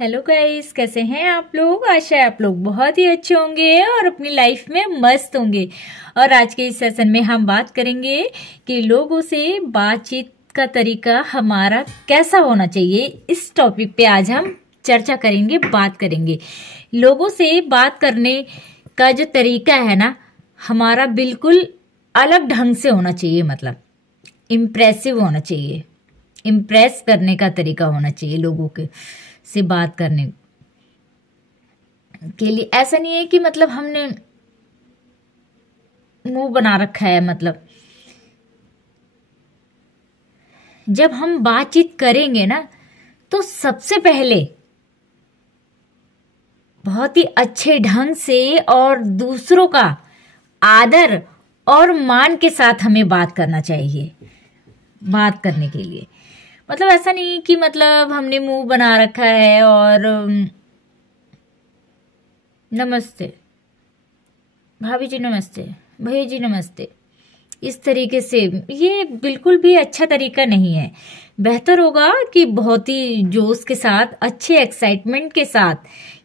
Hello guys, कैसे हैं आप लोग। आशा है आप लोग बहुत ही अच्छे होंगे और अपनी लाइफ में मस्त होंगे। और आज के इस सेशन में हम बात करेंगे कि लोगों से बातचीत का तरीका हमारा कैसा होना चाहिए। इस टॉपिक पे आज हम चर्चा करेंगे, बात करेंगे। लोगों से बात करने का जो तरीका है ना, हमारा बिल्कुल अलग ढंग से होना चाहिए। मतलब इम्प्रेसिव होना चाहिए, इम्प्रेस करने का तरीका होना चाहिए लोगों के से बात करने के लिए। ऐसा नहीं है कि मतलब हमने मुंह बना रखा है। मतलब जब हम बातचीत करेंगे ना, तो सबसे पहले बहुत ही अच्छे ढंग से और दूसरों का आदर और मान के साथ हमें बात करना चाहिए। बात करने के लिए मतलब ऐसा नहीं कि मतलब हमने मुंह बना रखा है और नमस्ते भाभी जी, नमस्ते भैया जी, नमस्ते, इस तरीके से। ये बिल्कुल भी अच्छा तरीका नहीं है। बेहतर होगा कि बहुत ही जोश के साथ, अच्छे एक्साइटमेंट के साथ,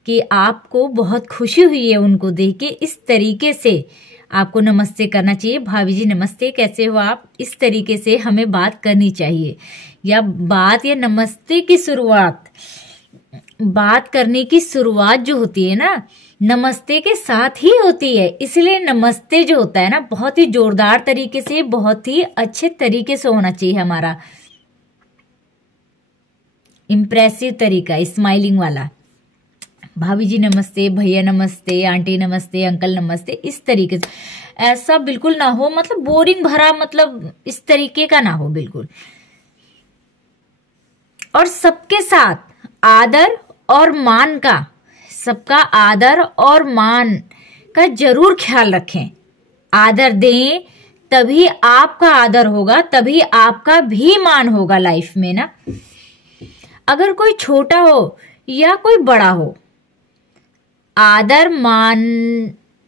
कि आपको बहुत खुशी हुई है उनको देख के, इस तरीके से आपको नमस्ते करना चाहिए। भाभी जी नमस्ते, कैसे हो आप, इस तरीके से हमें बात करनी चाहिए। या बात या नमस्ते की शुरुआत, बात करने की शुरुआत जो होती है ना, नमस्ते के साथ ही होती है। इसलिए नमस्ते जो होता है ना, बहुत ही जोरदार तरीके से, बहुत ही अच्छे तरीके से होना चाहिए हमारा। इम्प्रेसिव तरीका, स्माइलिंग वाला। भाभी जी नमस्ते, भैया नमस्ते, आंटी नमस्ते, अंकल नमस्ते, इस तरीके से। ऐसा बिल्कुल ना हो, मतलब बोरिंग भरा, मतलब इस तरीके का ना हो बिल्कुल। और सबके साथ आदर और मान का, सबका आदर और मान का जरूर ख्याल रखें। आदर दें, तभी आपका आदर होगा, तभी आपका भी मान होगा लाइफ में ना। अगर कोई छोटा हो या कोई बड़ा हो, आदर मान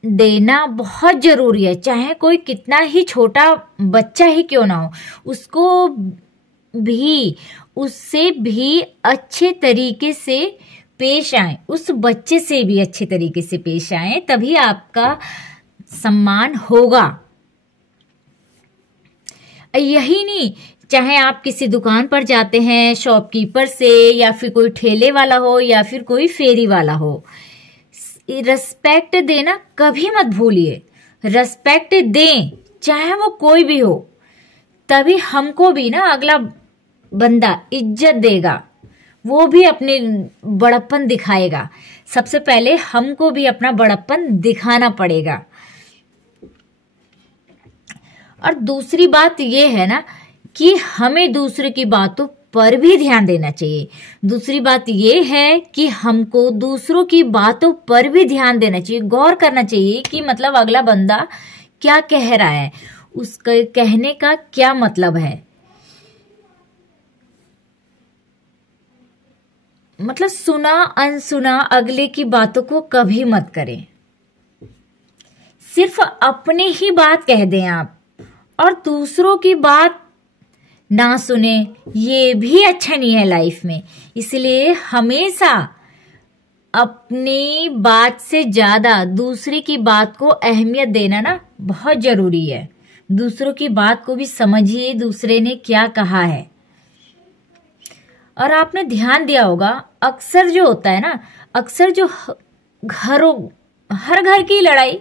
देना बहुत जरूरी है। चाहे कोई कितना ही छोटा बच्चा ही क्यों ना हो, उसको भी, उससे भी अच्छे तरीके से पेश आए, उस बच्चे से भी अच्छे तरीके से पेश आए, तभी आपका सम्मान होगा। यही नहीं, चाहे आप किसी दुकान पर जाते हैं, शॉपकीपर से, या फिर कोई ठेले वाला हो, या फिर कोई फेरी वाला हो, रिस्पेक्ट देना कभी मत भूलिए। रिस्पेक्ट दें, चाहे वो कोई भी हो, तभी हमको भी ना अगला बंदा इज्जत देगा, वो भी अपने बड़प्पन दिखाएगा। सबसे पहले हमको भी अपना बड़प्पन दिखाना पड़ेगा। और दूसरी बात ये है ना कि हमें दूसरे की बातों पर भी ध्यान देना चाहिए। दूसरी बात ये है कि हमको दूसरों की बातों पर भी ध्यान देना चाहिए, गौर करना चाहिए कि मतलब अगला बंदा क्या कह रहा है, उसके कहने का क्या मतलब है। मतलब सुना अनसुना अगले की बातों को कभी मत करें। सिर्फ अपनी ही बात कह दें आप और दूसरों की बात ना सुने, ये भी अच्छा नहीं है लाइफ में। इसलिए हमेशा अपनी बात से ज्यादा दूसरे की बात को अहमियत देना ना बहुत जरूरी है। दूसरों की बात को भी समझिए, दूसरे ने क्या कहा है। और आपने ध्यान दिया होगा, अक्सर जो होता है ना, अक्सर जो हर घर की लड़ाई,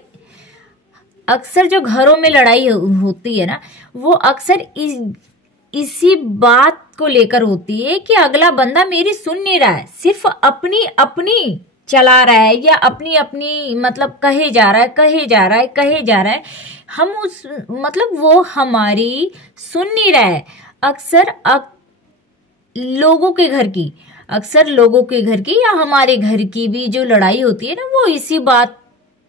अक्सर जो घरों में लड़ाई होती है ना, वो अक्सर इसी बात को लेकर होती है कि अगला बंदा मेरी सुन नहीं रहा है, सिर्फ अपनी अपनी चला रहा है, या अपनी अपनी मतलब कहे जा रहा है, कहे जा रहा है, कहे जा रहा है। हम उस मतलब वो हमारी सुन नहीं रहा है। अक्सर लोगों के घर की या हमारे घर की भी जो लड़ाई होती है ना, वो इसी बात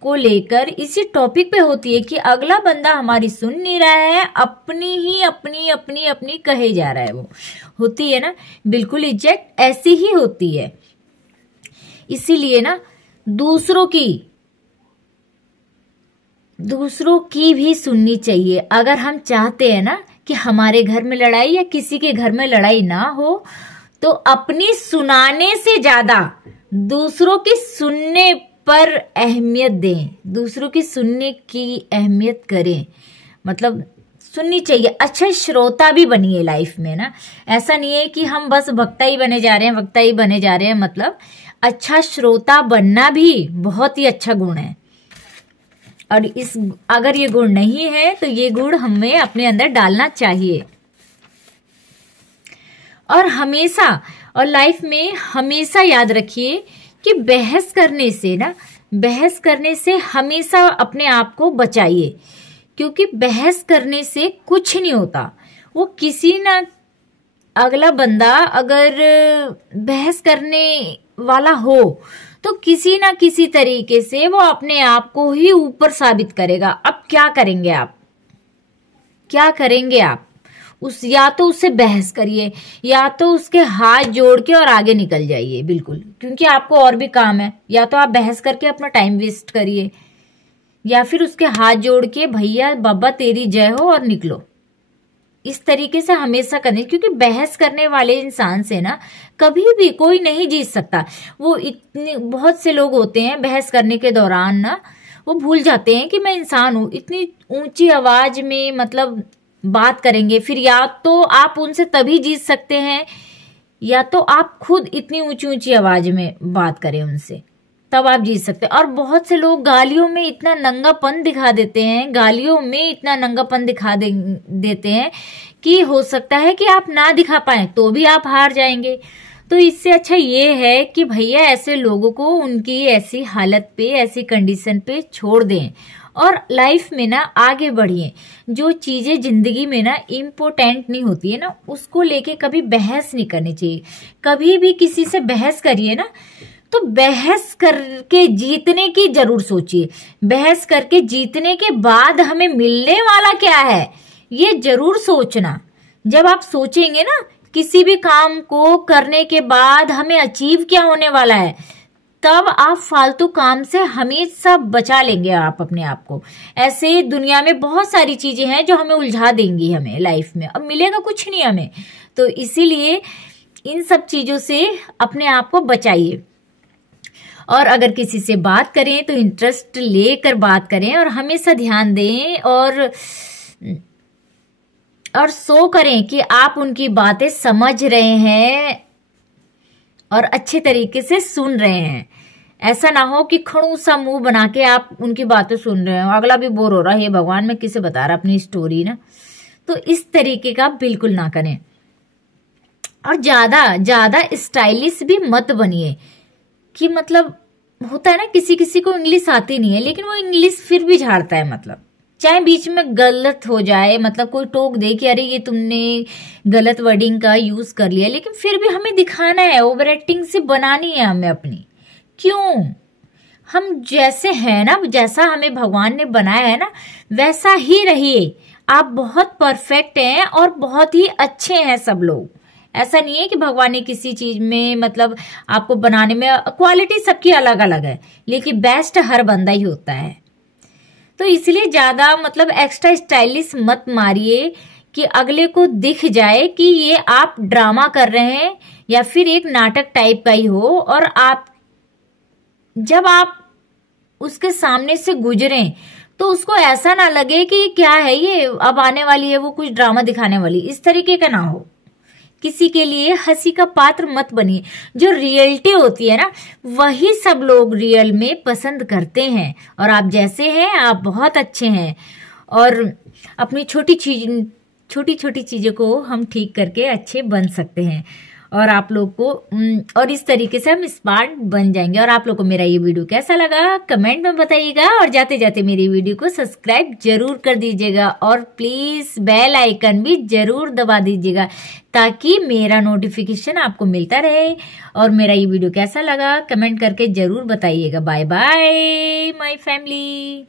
को लेकर, इसी टॉपिक पे होती है कि अगला बंदा हमारी सुन नहीं रहा है, अपनी ही अपनी कहे जा रहा है। वो होती है ना, बिल्कुल इज्जत ऐसी ही होती है। इसीलिए ना दूसरों की भी सुननी चाहिए। अगर हम चाहते हैं ना कि हमारे घर में लड़ाई या किसी के घर में लड़ाई ना हो, तो अपनी सुनाने से ज्यादा दूसरों के सुनने पर अहमियत दें, दूसरों की सुनने की अहमियत करें, मतलब सुननी चाहिए। अच्छा श्रोता भी बनिए लाइफ में ना, ऐसा नहीं है कि हम बस वक्ता ही बने जा रहे हैं, वक्ता ही बने जा रहे हैं, मतलब अच्छा श्रोता बनना भी बहुत ही अच्छा गुण है। और अगर ये गुण नहीं है तो ये गुण हमें अपने अंदर डालना चाहिए। और हमेशा और लाइफ में हमेशा याद रखिए कि बहस करने से हमेशा अपने आप को बचाइए, क्योंकि बहस करने से कुछ नहीं होता। वो किसी ना अगला बंदा अगर बहस करने वाला हो तो किसी ना किसी तरीके से वो अपने आप को ही ऊपर साबित करेगा। अब क्या करेंगे आप? या तो उससे बहस करिए, या तो उसके हाथ जोड़ के और आगे निकल जाइए, बिल्कुल, क्योंकि आपको और भी काम है। या तो आप बहस करके अपना टाइम वेस्ट करिए, या फिर उसके हाथ जोड़ के भैया बाबा तेरी जय हो और निकलो। इस तरीके से हमेशा करने, क्योंकि बहस करने वाले इंसान से ना कभी भी कोई नहीं जीत सकता। वो इतने बहुत से लोग होते हैं बहस करने के दौरान ना वो भूल जाते हैं कि मैं इंसान हूं। इतनी ऊंची आवाज में मतलब बात करेंगे, फिर या तो आप उनसे तभी जीत सकते हैं या तो आप खुद इतनी ऊंची ऊंची आवाज में बात करें उनसे, तब आप जीत सकते हैं। और बहुत से लोग गालियों में इतना नंगापन दिखा देते हैं कि हो सकता है कि आप ना दिखा पाए तो भी आप हार जाएंगे। तो इससे अच्छा ये है कि भैया ऐसे लोगों को उनकी ऐसी हालत पे, ऐसी कंडीशन पे छोड़ दें और लाइफ में ना आगे बढ़िए। जो चीजें जिंदगी में ना इम्पोर्टेंट नहीं होती है ना, उसको लेके कभी बहस नहीं करनी चाहिए। कभी भी किसी से बहस करिए ना तो बहस करके जीतने की जरूर सोचिए। बहस करके जीतने के बाद हमें मिलने वाला क्या है ये जरूर सोचना। जब आप सोचेंगे ना किसी भी काम को करने के बाद हमें अचीव क्या होने वाला है, तब आप फालतू काम से हमेशा बचा लेंगे आप अपने आप को। ऐसे दुनिया में बहुत सारी चीजें हैं जो हमें उलझा देंगी हमें लाइफ में, अब मिलेगा कुछ नहीं हमें। तो इसीलिए इन सब चीजों से अपने आप को बचाइए। और अगर किसी से बात करें तो इंटरेस्ट लेकर बात करें और हमेशा ध्यान दें और शो करें कि आप उनकी बातें समझ रहे हैं और अच्छे तरीके से सुन रहे हैं। ऐसा ना हो कि खड़ूसा मुंह बना के आप उनकी बातें सुन रहे हो, अगला भी बोर हो रहा है, हे भगवान मैं किसे बता रहा अपनी स्टोरी ना। तो इस तरीके का बिल्कुल ना करें। और ज्यादा स्टाइलिश भी मत बनिए कि मतलब होता है ना किसी किसी को इंग्लिश आती नहीं है लेकिन वो इंग्लिश फिर भी झाड़ता है, मतलब चाहे बीच में गलत हो जाए, मतलब कोई टोक दे कि अरे ये तुमने गलत वर्डिंग का यूज कर लिया, लेकिन फिर भी हमें दिखाना है, ओवर एक्टिंग से बनानी है हमें अपनी। क्यों? हम जैसे हैं ना, जैसा हमें भगवान ने बनाया है ना वैसा ही रहिए। आप बहुत परफेक्ट हैं और बहुत ही अच्छे हैं सब लोग। ऐसा नहीं है कि भगवान ने किसी चीज में मतलब आपको बनाने में, क्वालिटी सबकी अलग अलग है लेकिन बेस्ट हर बंदा ही होता है। तो इसलिए ज्यादा मतलब एक्स्ट्रा स्टाइलिश मत मारिए कि अगले को दिख जाए कि ये आप ड्रामा कर रहे हैं या फिर एक नाटक टाइप का ही हो, और आप जब आप उसके सामने से गुजरें तो उसको ऐसा ना लगे कि क्या है ये अब आने वाली है वो कुछ ड्रामा दिखाने वाली, इस तरीके का ना हो। किसी के लिए हंसी का पात्र मत बनिए। जो रियलिटी होती है ना वही सब लोग रियल में पसंद करते हैं, और आप जैसे हैं आप बहुत अच्छे हैं। और अपनी छोटी छोटी चीजों को हम ठीक करके अच्छे बन सकते हैं, और आप लोग को और इस तरीके से हम स्मार्ट बन जाएंगे। और आप लोग को मेरा ये वीडियो कैसा लगा कमेंट में बताइएगा, और जाते जाते मेरी वीडियो को सब्सक्राइब जरूर कर दीजिएगा और प्लीज बेल आइकन भी जरूर दबा दीजिएगा ताकि मेरा नोटिफिकेशन आपको मिलता रहे। और मेरा ये वीडियो कैसा लगा कमेंट करके जरूर बताइएगा। Bye bye my family.